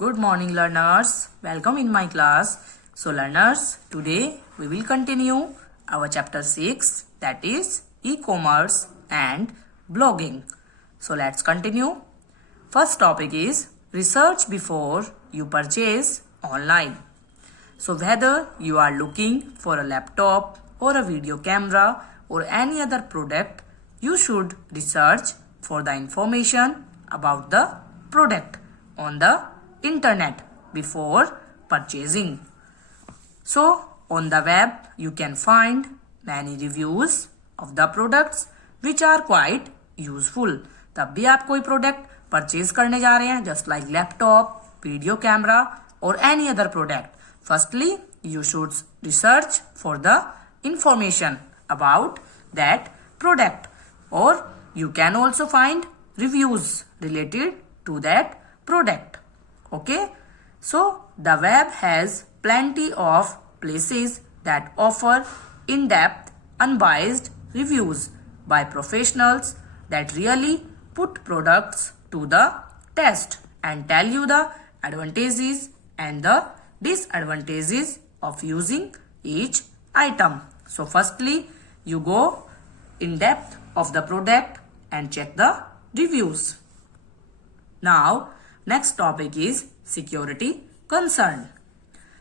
Good morning, learners. Welcome in my class. So, learners, today we will continue our chapter 6, that is e-commerce and blogging. So, let's continue. First topic is research before you purchase online. So, whether you are looking for a laptop or a video camera or any other product, you should research for the information about the product on the internet before purchasing. So on the web you can find many reviews of the products which are quite useful. तब भी आप कोई product purchase करने जा रहे हैं just like laptop, video camera और any other product, firstly you should research for the information about that product, or you can also find reviews related to that product. Okay, so the web has plenty of places that offer in-depth, unbiased reviews by professionals that really put products to the test and tell you the advantages and the disadvantages of using each item. So firstly, you go in depth of the product and check the reviews. Now, next topic is security concern.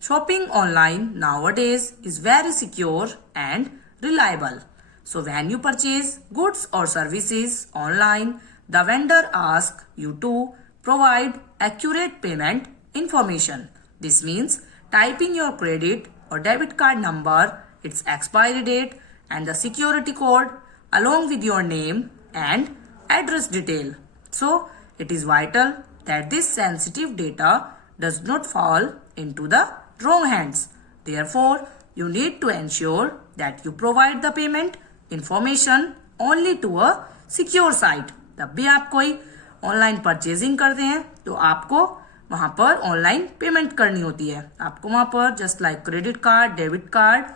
Shopping online nowadays is very secure and reliable. So when you purchase goods or services online, the vendor asks you to provide accurate payment information. This means typing your credit or debit card number, its expiry date and the security code along with your name and address detail. So it is vital that this sensitive data does not fall into the wrong hands. Therefore, you need to ensure that you provide the payment information only to a secure site. तब भी आप कोई online purchasing करते हैं तो आपको वहां पर ऑनलाइन पेमेंट करनी होती है. आपको वहां पर just like credit card, debit card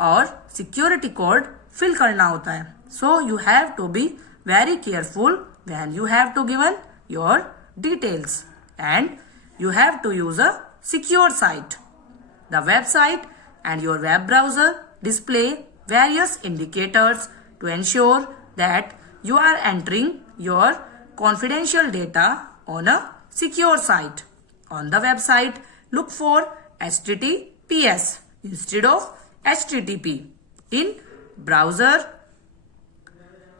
और सिक्योरिटी कोड फिल करना होता है. So you have to be very careful when you have to given your details, and you have to use a secure site. The website and your web browser display various indicators to ensure that you are entering your confidential data on a secure site. On the website, look for HTTPS instead of HTTP in browser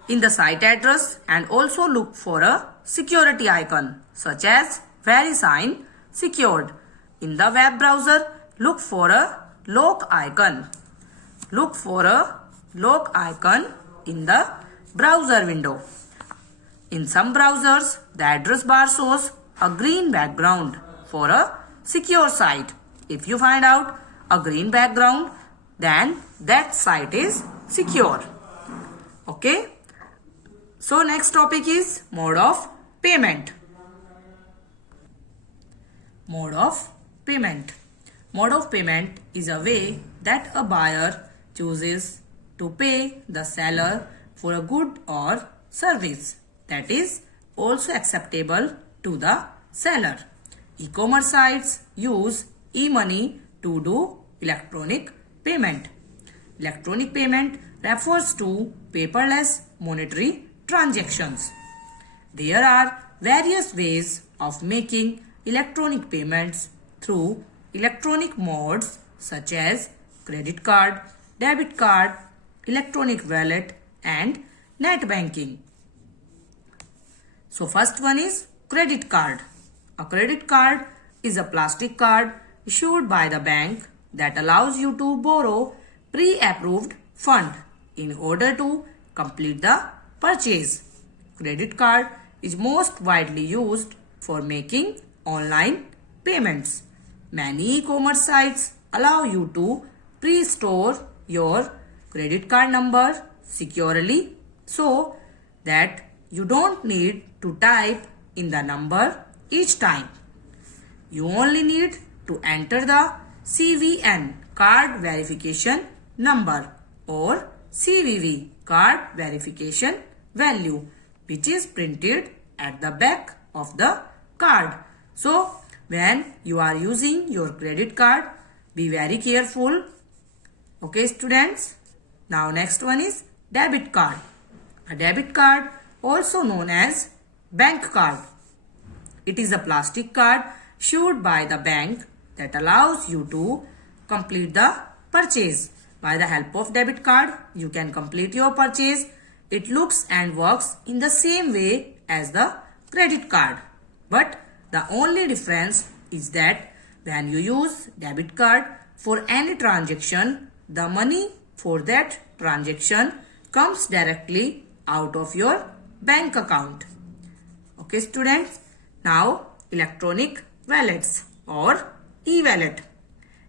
in the site address, and also look for a security icon such as VeriSign secured. In the web browser, look for a lock icon. Look for a lock icon in the browser window. In some browsers, the address bar shows a green background for a secure site. If you find out a green background, then that site is secure. Okay. So next topic is mode of payment. Mode of payment. Mode of payment is a way that a buyer chooses to pay the seller for a good or service that is also acceptable to the seller. E-commerce sites use e-money to do electronic payment. Electronic payment refers to paperless monetary transactions. There are various ways of making electronic payments through electronic modes such as credit card, debit card, electronic wallet and net banking. So first one is credit card. A credit card is a plastic card issued by the bank that allows you to borrow pre-approved fund in order to complete the purchase. Credit card is most widely used for making online payments. Many e-commerce sites allow you to pre-store your credit card number securely so that you don't need to type in the number each time. You only need to enter the CVN card verification number or CVV card verification value, which is printed at the back of the card. So when you are using your credit card, be very careful. Okay, students. Now next one is debit card. A debit card, also known as bank card. It is a plastic card issued by the bank that allows you to complete the purchase. By the help of debit card, you can complete your purchase. It looks and works in the same way as the credit card. But the only difference is that when you use debit card for any transaction, the money for that transaction comes directly out of your bank account. Okay, students. Now, electronic wallets or e-wallet.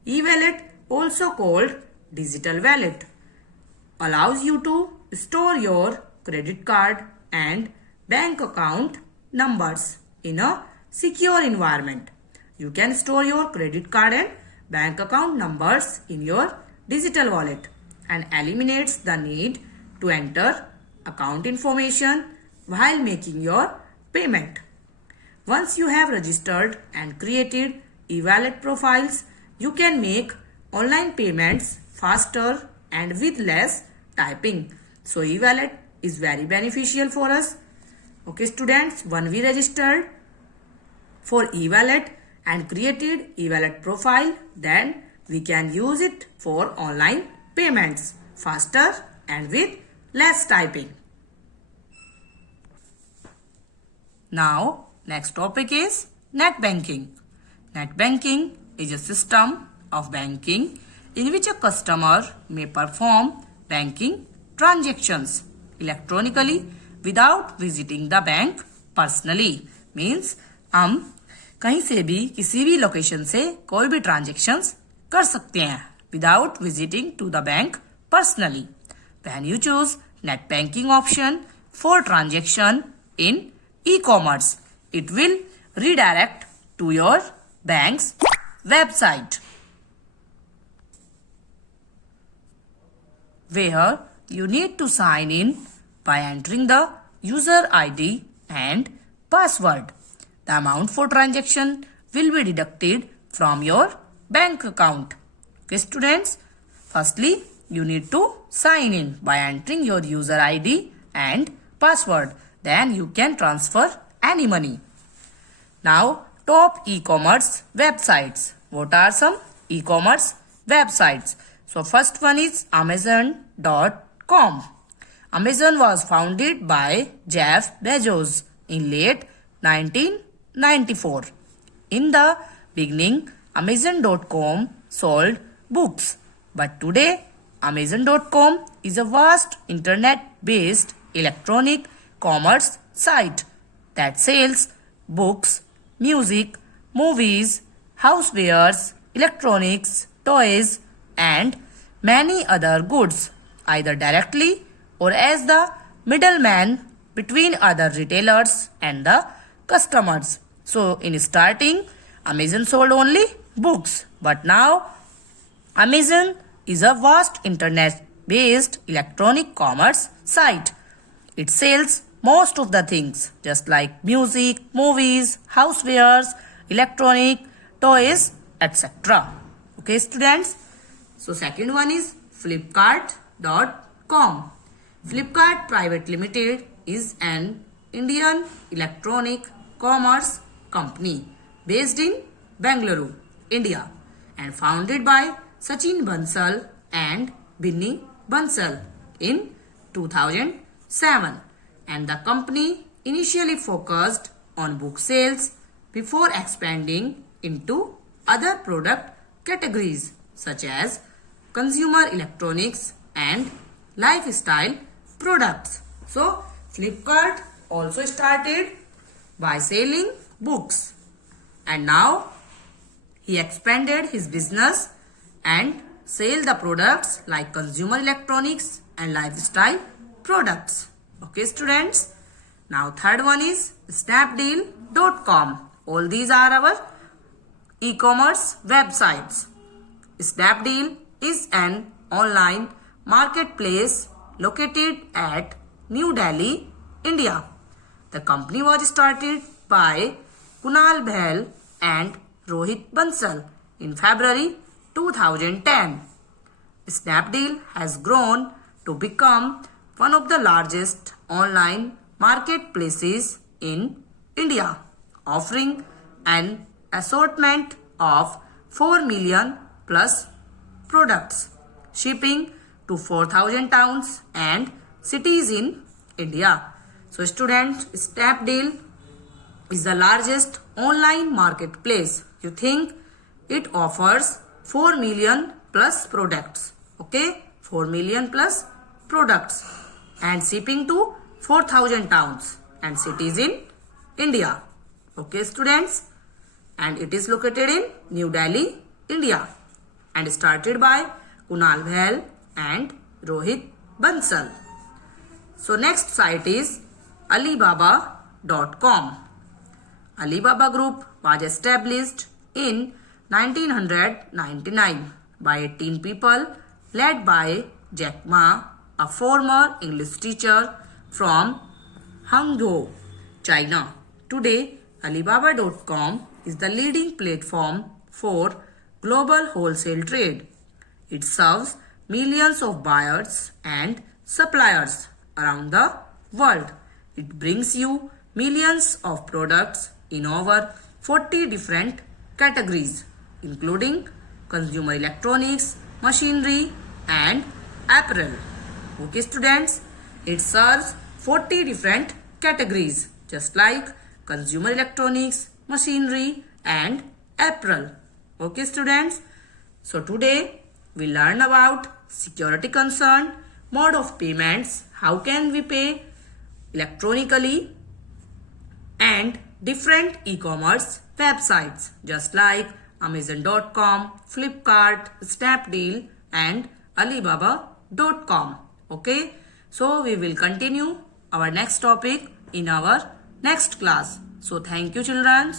E-wallet, also called digital wallet, allows you to store your credit card and bank account numbers in a secure environment. You can store your credit card and bank account numbers in your digital wallet and eliminates the need to enter account information while making your payment. Once you have registered and created e-wallet profiles, you can make online payments faster and with less typing. So e-wallet is very beneficial for us. Okay, students, when we registered for e-wallet and created e-wallet profile, then we can use it for online payments faster and with less typing. Now, next topic is net banking. Net banking is a system of banking in which a customer may perform banking transactions electronically without visiting the bank personally. Means हम कहीं से भी किसी भी location से कोई भी transactions कर सकते हैं without visiting to the bank personally. When you choose net banking option for transaction in e-commerce, it will redirect to your bank's website, where you need to sign in by entering the user ID and password. The amount for transaction will be deducted from your bank account. Okay, students, firstly, you need to sign in by entering your user ID and password. Then you can transfer any money. Now, top e-commerce websites. What are some e-commerce websites? So, first one is Amazon.com. Amazon was founded by Jeff Bezos in late 1994. In the beginning, Amazon.com sold books. But today, Amazon.com is a vast internet-based electronic commerce site that sells books, music, movies, housewares, electronics, toys, and many other goods, either directly or as the middleman between other retailers and the customers. So, in starting, Amazon sold only books, but now Amazon is a vast internet-based electronic commerce site. It sells most of the things, just like music, movies, housewares, electronic, toys, etc. Okay, students? So, second one is Flipkart.com. Flipkart Private Limited is an Indian electronic commerce company based in Bengaluru, India, and founded by Sachin Bansal and Binny Bansal in 2007. And the company initially focused on book sales before expanding into other product categories such as consumer electronics and lifestyle products. So, Flipkart also started by selling books, and now he expanded his business and sell the products like consumer electronics and lifestyle products. Okay, students. Now, third one is Snapdeal.com. All these are our e-commerce websites. Snapdeal is an online marketplace located at New Delhi, India. The company was started by Kunal Bahl and Rohit Bansal in February 2010. Snapdeal has grown to become one of the largest online marketplaces in India, offering an assortment of 4 million plus products, shipping to 4,000 towns and cities in India. So students, Snapdeal is the largest online marketplace. You think it offers 4 million plus products. Okay, 4 million plus products and shipping to 4,000 towns and cities in India. Okay students, and it is located in New Delhi, India and started by Kunal Bhel and Rohit Bansal. So next site is Alibaba.com. Alibaba Group was established in 1999 by 18 people led by Jack Ma, a former English teacher from Hangzhou, China. Today, Alibaba.com is the leading platform for global wholesale trade. It serves millions of buyers and suppliers around the world. It brings you millions of products in over 40 different categories, including consumer electronics, machinery, and apparel. Okay, students, it serves 40 different categories, just like consumer electronics, machinery, and apparel. Okay, students. So today we learn about security concern, mode of payments, how can we pay electronically, and different e-commerce websites just like Amazon.com, Flipkart, Snapdeal and Alibaba.com. Okay, so we will continue our next topic in our next class. So thank you children.